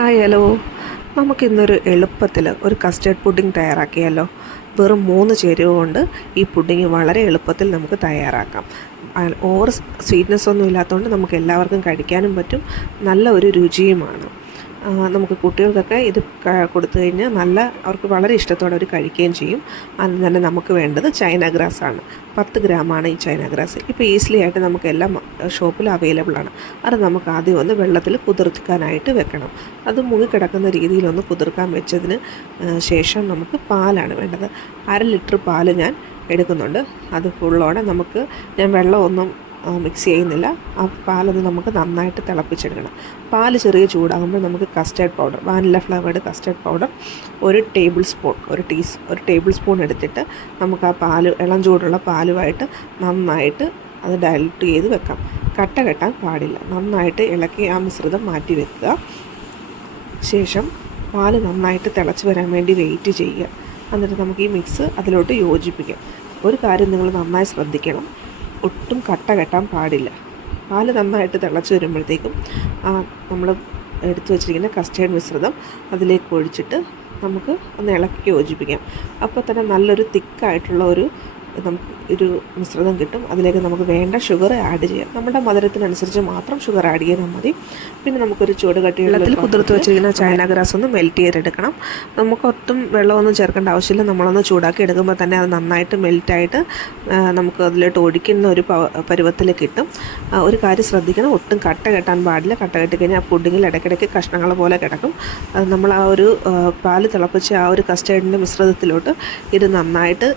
Hi hello, നമുക്കിന്നൊരു എളുപ്പത്തിൽ ഒരു കസ്റ്റേർഡ് പുഡിംഗ് തയ്യാറാക്കിയാലോ. വെറും 3 ചേരുവ കൊണ്ട് ഈ പുഡിംഗ് വളരെ എളുപ്പത്തിൽ നമുക്ക് തയ്യാറാക്കാം. ഓവർ സ്വീറ്റ്നെസ് ഒന്നും ഇല്ലാത്തതുകൊണ്ട് നമുക്ക് എല്ലാവർക്കും കഴിക്കാനും പറ്റും. നല്ല ഒരു രുചിയുമാണ്. നമുക്ക് കുട്ടികൾക്കൊക്കെ ഇത് കൊടുത്തു കഴിഞ്ഞാൽ അവർക്ക് വളരെ ഇഷ്ടത്തോടെ അവർ കഴിക്കുകയും ചെയ്യും. അതിന് തന്നെ നമുക്ക് വേണ്ടത് ചൈന ഗ്രാസാണ്. 10 ഗ്രാമാണ് ഈ ചൈന ഗ്രാസ്. ഇപ്പോൾ ഈസിലി ആയിട്ട് നമുക്ക് എല്ലാം ഷോപ്പിൽ അവൈലബിൾ ആണ്. അത് നമുക്ക് ആദ്യം ഒന്ന് വെള്ളത്തിൽ കുതിർക്കാനായിട്ട് വെക്കണം. അത് മുങ്ങിക്കിടക്കുന്ന രീതിയിലൊന്ന് കുതിർക്കാൻ വെച്ചതിന് ശേഷം നമുക്ക് പാലാണ് വേണ്ടത്. 1/2 ലിറ്റർ പാല് ഞാൻ എടുക്കുന്നുണ്ട്. അത് ഫുള്ളോടെ ഞാൻ വെള്ളമൊന്നും മിക്സ് ചെയ്യുന്നില്ല. ആ പാലൊന്ന് നമുക്ക് നന്നായിട്ട് തിളപ്പിച്ചെടുക്കണം. പാല് ചെറിയ ചൂടാകുമ്പോൾ നമുക്ക് custard powder, vanilla flavoured custard powder ഒരു ടേബിൾ സ്പൂൺ എടുത്തിട്ട് നമുക്ക് ആ പാല്, ഇളം ചൂടുള്ള പാലുമായിട്ട് നന്നായിട്ട് അത് ഡൈല്യൂട്ട് ചെയ്ത് വെക്കാം. കട്ട കെട്ടാൻ പാടില്ല. നന്നായിട്ട് ഇളക്കി ആ മിശ്രിതം മാറ്റി വെക്കുക. ശേഷം പാല് നന്നായിട്ട് തിളച്ച് വരാൻ വേണ്ടി വെയിറ്റ് ചെയ്യുക. എന്നിട്ട് നമുക്ക് ഈ മിക്സ് അതിലോട്ട് യോജിപ്പിക്കാം. ഒരു കാര്യം നിങ്ങൾ നന്നായി ശ്രദ്ധിക്കണം, ഒട്ടും കട്ട കെട്ടാൻ പാടില്ല. പാല് നന്നായിട്ട് തിളച്ച് വരുമ്പോഴത്തേക്കും നമ്മൾ എടുത്തു വച്ചിരിക്കുന്ന കസ്റ്റേർഡ് മിശ്രിതം അതിലേക്ക് ഒഴിച്ചിട്ട് നമുക്ക് ഒന്ന് ഇളക്കി യോജിപ്പിക്കാം. അപ്പോൾ തന്നെ നല്ലൊരു തിക്കായിട്ടുള്ള നമുക്ക് ഒരു മിശ്രിതം കിട്ടും. അതിലേക്ക് നമുക്ക് വേണ്ട ഷുഗർ ആഡ് ചെയ്യാം. നമ്മുടെ മധുരത്തിനനുസരിച്ച് മാത്രം ഷുഗർ ആഡ് ചെയ്താൽ മതി. പിന്നെ നമുക്കൊരു വെള്ളത്തിൽ കുതിർത്ത് വെച്ചിരിക്കുന്ന ചൈന ഗ്രാസ് ഒന്ന് മെൽറ്റ് ചെയ്തെടുക്കണം. നമുക്ക് ഒട്ടും വെള്ളമൊന്നും ചേർക്കേണ്ട ആവശ്യമില്ല. നമ്മളൊന്ന് ചൂടാക്കി എടുക്കുമ്പോൾ തന്നെ അത് നന്നായിട്ട് മെൽറ്റായിട്ട് നമുക്ക് അതിലോട്ട് ഒഴിക്കുന്ന ഒരു പരുവത്തിൽ കിട്ടും. ഒരു കാര്യം ശ്രദ്ധിക്കണം, ഒട്ടും കട്ട കെട്ടാൻ പാടില്ല. കട്ട കെട്ടിക്കഴിഞ്ഞാൽ ആ പുഡിങ്ങിൽ ഇടയ്ക്കിടയ്ക്ക് കഷ്ണങ്ങൾ പോലെ കിടക്കും. നമ്മൾ ആ ഒരു പാല് തിളപ്പിച്ച് ആ ഒരു കസ്റ്റേർഡിൻ്റെ മിശ്രിതത്തിലോട്ട് ഇത് നന്നായിട്ട്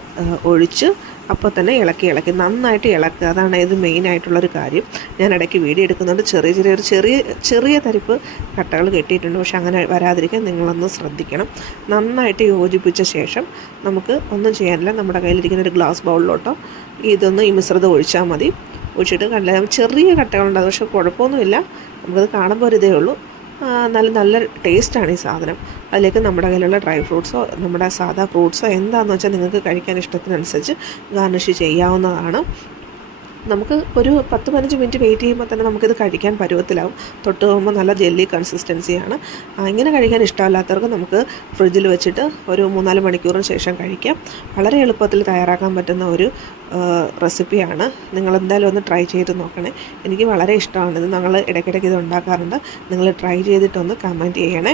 ഒഴിച്ച് അപ്പോൾ തന്നെ ഇളക്കി നന്നായിട്ട് ഇളക്കുക. അതാണ് ഇത് മെയിനായിട്ടുള്ളൊരു കാര്യം. ഞാൻ ഇടയ്ക്ക് വീഡിയോ എടുക്കുന്നുണ്ട്. ചെറിയ തരിപ്പ് കട്ടകൾ കെട്ടിയിട്ടുണ്ട്. പക്ഷെ അങ്ങനെ വരാതിരിക്കാൻ നിങ്ങളൊന്ന് ശ്രദ്ധിക്കണം. നന്നായിട്ട് യോജിപ്പിച്ച ശേഷം നമുക്ക് ഒന്നും ചെയ്യാനില്ല. നമ്മുടെ കയ്യിലിരിക്കുന്ന ഒരു ഗ്ലാസ് ബൗളിലോട്ടോ ഈ മിശ്രിതം ഒഴിച്ചാൽ മതി. ഒഴിച്ചിട്ട് ചെറിയ കട്ടകളുണ്ട്, അത് പക്ഷേ കുഴപ്പമൊന്നുമില്ല. നമുക്കത് കാണുമ്പോൾ ഒരു ഇതേ ഉള്ളൂ. നല്ല ടേസ്റ്റാണ് ഈ സാധനം. അതിലേക്ക് നമ്മുടെ കയ്യിലുള്ള ഡ്രൈ ഫ്രൂട്ട്സോ നമ്മുടെ സാധാ ഫ്രൂട്ട്സോ എന്താണെന്ന് വെച്ചാൽ നിങ്ങൾക്ക് കഴിക്കാൻ ഇഷ്ടത്തിനനുസരിച്ച് ഗാർണിഷ് ചെയ്യാവുന്നതാണ്. നമുക്ക് ഒരു 10-15 മിനിറ്റ് വെയിറ്റ് ചെയ്യുമ്പോൾ തന്നെ നമുക്കിത് കഴിക്കാൻ പരുവത്തിലാവും. തൊട്ട് പോകുമ്പോൾ നല്ല ജെല്ലി കൺസിസ്റ്റൻസിയാണ്. ഇങ്ങനെ കഴിക്കാൻ ഇഷ്ടമല്ലാത്തവർക്ക് നമുക്ക് ഫ്രിഡ്ജിൽ വെച്ചിട്ട് ഒരു 3-4 മണിക്കൂറിന് ശേഷം കഴിക്കാം. വളരെ എളുപ്പത്തിൽ തയ്യാറാക്കാൻ പറ്റുന്ന ഒരു റെസിപ്പിയാണ്. നിങ്ങളെന്തായാലും ഒന്ന് ട്രൈ ചെയ്ത് നോക്കണേ. എനിക്ക് വളരെ ഇഷ്ടമാണിത്. ഞങ്ങൾ ഇടയ്ക്കിടയ്ക്ക് ഇത് ഉണ്ടാക്കാറുണ്ട്. നിങ്ങൾ ട്രൈ ചെയ്തിട്ടൊന്ന് കമൻറ്റ് ചെയ്യണേ.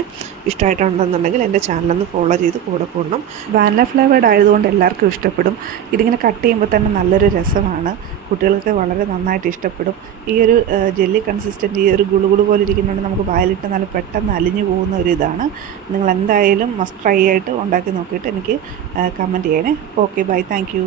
ഇഷ്ടമായിട്ടുണ്ടെന്നുണ്ടെങ്കിൽ എൻ്റെ ചാനലൊന്ന് ഫോളോ ചെയ്ത് കൂടെ കൂടണം. വാനില ഫ്ലേവേർഡ് ആയതുകൊണ്ട് എല്ലാവർക്കും ഇഷ്ടപ്പെടും. ഇതിങ്ങനെ കട്ട് ചെയ്യുമ്പോൾ തന്നെ നല്ലൊരു രസമാണ്. കുട്ടികൾക്ക് വളരെ നന്നായിട്ട് ഇഷ്ടപ്പെടും. ഈ ഒരു ജെല്ലി കൺസിസ്റ്റൻറ്റ്, ഈ ഒരു ഗുളുഗുളു പോലെ ഇരിക്കുന്നുണ്ട്. നമുക്ക് വായിലിട്ട് നല്ല പെട്ടെന്ന് അലിഞ്ഞു പോകുന്ന ഒരു ഇതാണ്. നിങ്ങൾ എന്തായാലും മസ്റ്റ് ട്രൈ ആയിട്ട് ഉണ്ടാക്കി നോക്കിയിട്ട് എനിക്ക് കമൻറ്റ് ചെയ്യണേ. Okay, bye, thank U.